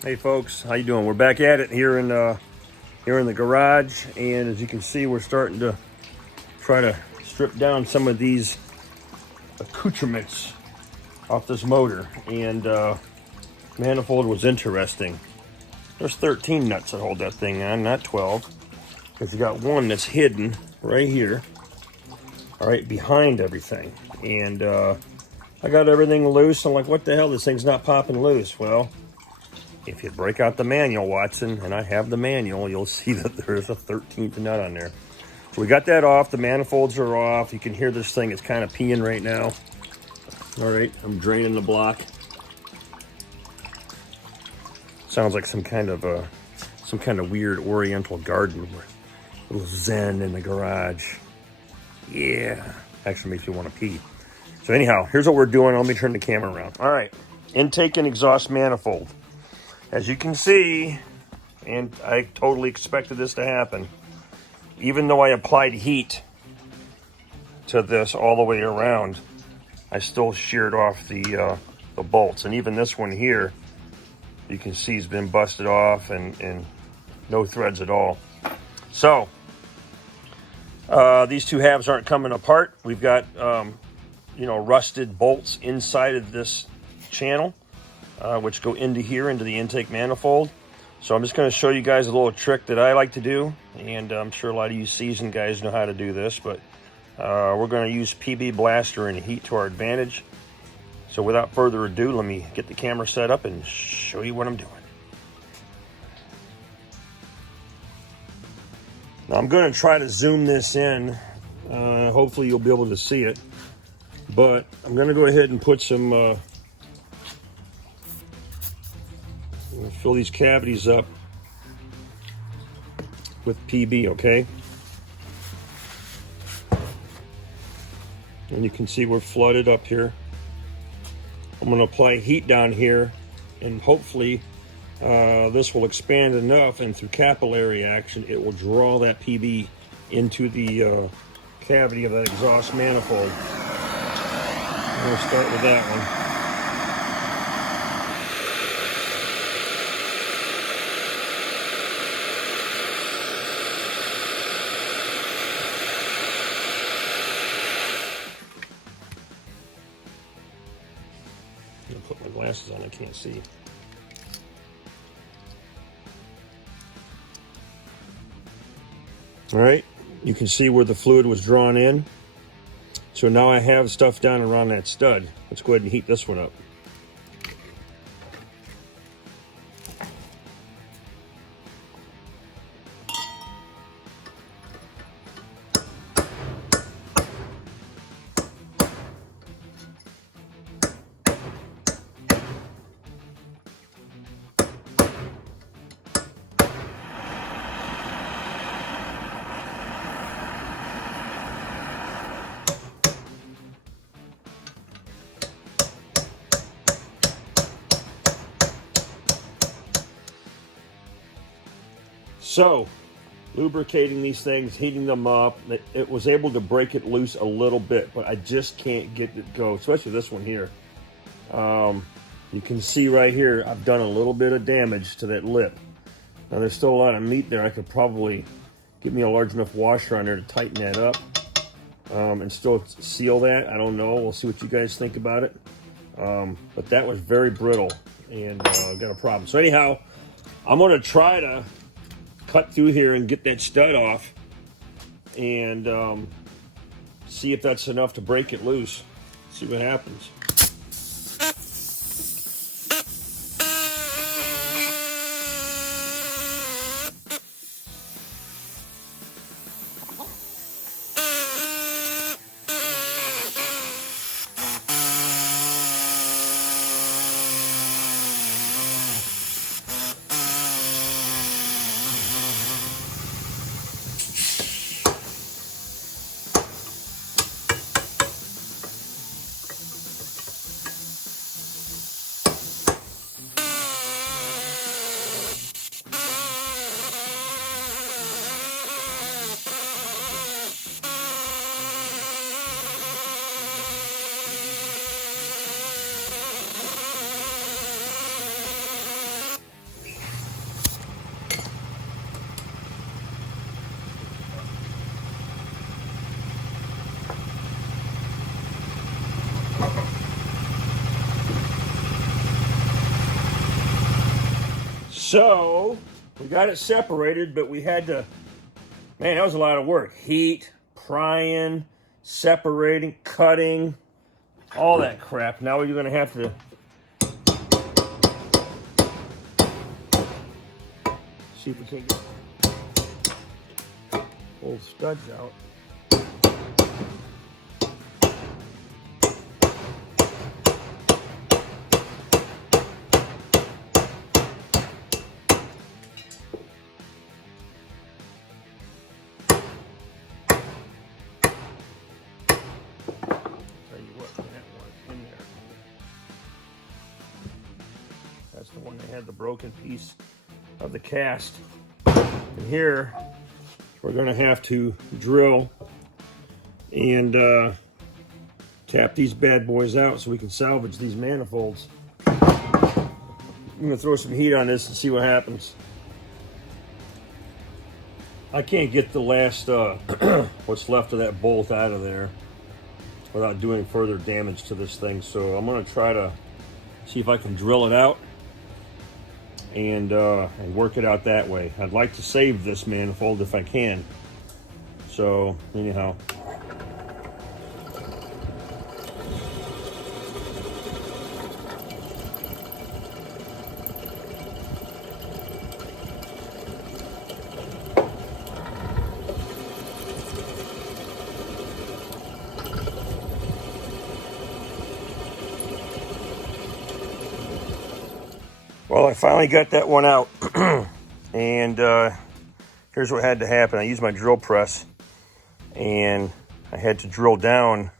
Hey folks, how you doing? We're back at it here in the garage, and as you can see, we're starting to try to strip down some of these accoutrements off this motor. And manifold was interesting. There's 13 nuts that hold that thing on, not 12, because you got one that's hidden right here, all right, behind everything. And I got everything loose. I'm like, what the hell? This thing's not popping loose. Well, if you break out the manual, Watson, and I have the manual, you'll see that there's a 13th nut on there. So we got that off. The manifolds are off. You can hear this thing is kind of peeing right now. All right, I'm draining the block. Sounds like some kind of weird Oriental garden, a little zen in the garage. Yeah, actually makes me want to pee. So anyhow, here's what we're doing. Let me turn the camera around. All right, intake and exhaust manifold. As you can see, and I totally expected this to happen, even though I applied heat to this all the way around, I still sheared off the bolts. And even this one here, you can see has been busted off and no threads at all. So, these two halves aren't coming apart. We've got, rusted bolts inside of this channel, which go into here, into the intake manifold. So I'm just going to show you guys a little trick that I like to do, and I'm sure a lot of you seasoned guys know how to do this, but we're going to use PB blaster and heat to our advantage. So without further ado, let me get the camera set up and show you what I'm doing. Now I'm going to try to zoom this in. Hopefully you'll be able to see it, but I'm going to go ahead and put some fill these cavities up with PB, okay? And you can see we're flooded up here. I'm going to apply heat down here, and hopefully this will expand enough, and through capillary action, it will draw that PB into the cavity of that exhaust manifold. I'm going to start with that one. I'm going to put my glasses on, I can't see. All right, you can see where the fluid was drawn in. So now I have stuff down around that stud. Let's go ahead and heat this one up. So, lubricating these things, heating them up, it was able to break it loose a little bit, but I just can't get it to go, especially this one here. You can see right here, I've done a little bit of damage to that lip. Now there's still a lot of meat there. I could probably get me a large enough washer on there to tighten that up and still seal that. I don't know, we'll see what you guys think about it. But that was very brittle and got a problem. So anyhow, I'm gonna try to cut through here and get that stud off and see if that's enough to break it loose. See what happens. So we got it separated, but we had to, man, that was a lot of work. Heat, prying, separating, cutting, all that crap. Now we're gonna have to see if we can get old studs out. Tell you what, that one in there. That's the one that had the broken piece of the cast. And here we're going to have to drill and tap these bad boys out so we can salvage these manifolds. I'm going to throw some heat on this and see what happens. I can't get the last what's left of that bolt out of there without doing further damage to this thing, so I'm going to try to see if I can drill it out and work it out that way. I'd like to save this manifold if I can. So anyhow, well, I finally got that one out. And here's what had to happen. I used my drill press and I had to drill down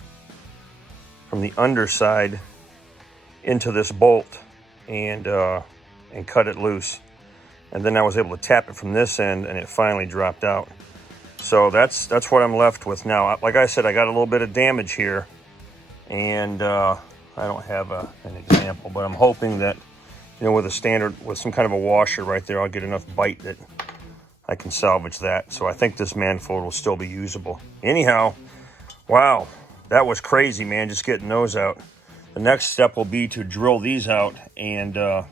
from the underside into this bolt and cut it loose. And then I was able to tap it from this end and it finally dropped out. So that's what I'm left with now. Like I said, I got a little bit of damage here, and I don't have an example, but I'm hoping that, you know, with some kind of a washer right there, I'll get enough bite that I can salvage that. So I think this manifold will still be usable. Anyhow, wow, that was crazy, man, just getting those out. The next step will be to drill these out and get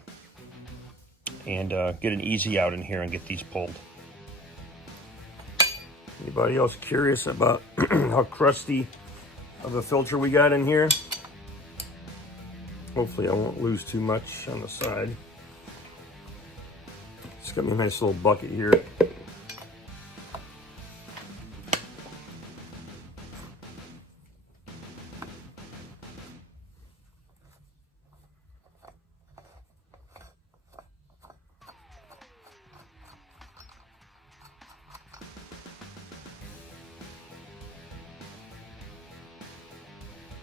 an easy out in here and get these pulled. Anybody else curious about how crusty of a filter we got in here? Hopefully I won't lose too much on the side. It's got me a nice little bucket here.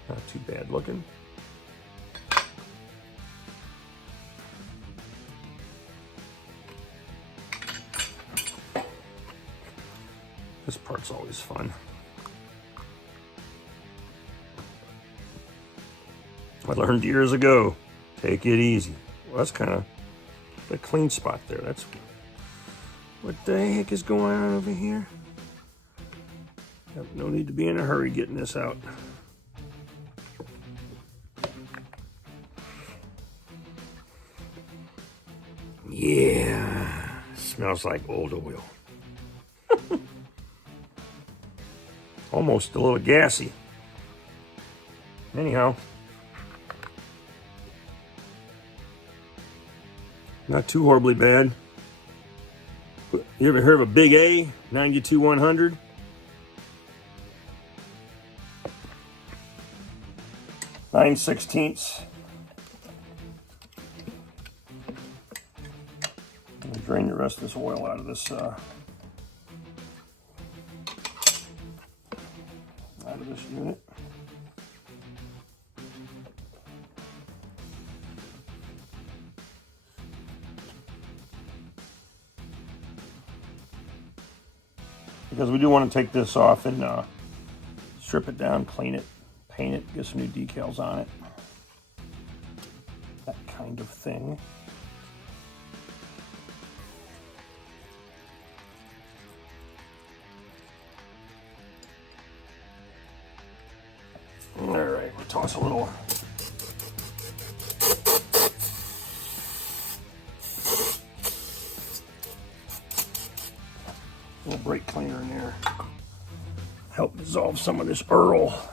Not too bad looking. This part's always fun. I learned years ago, take it easy. Well, that's kind of a clean spot there. That's what the heck is going on over here? Yep, no need to be in a hurry getting this out. Yeah, smells like old oil. Almost a little gassy. Anyhow, not too horribly bad. You ever heard of a big A, 92-100? Nine sixteenths. Drain the rest of this oil out of this unit. Because we do want to take this off and strip it down, clean it, paint it, get some new decals on it. That kind of thing. All right, we'll toss a little A little brake cleaner in there. Help dissolve some of this Earl.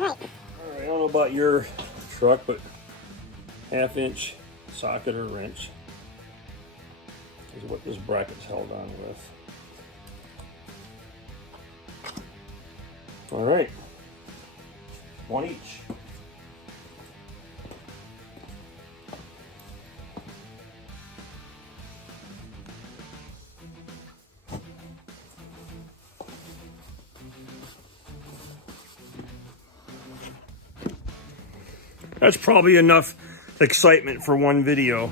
Alright, I don't know about your truck, but 1/2-inch socket or wrench is what this bracket's held on with. All right, one each. That's probably enough excitement for one video.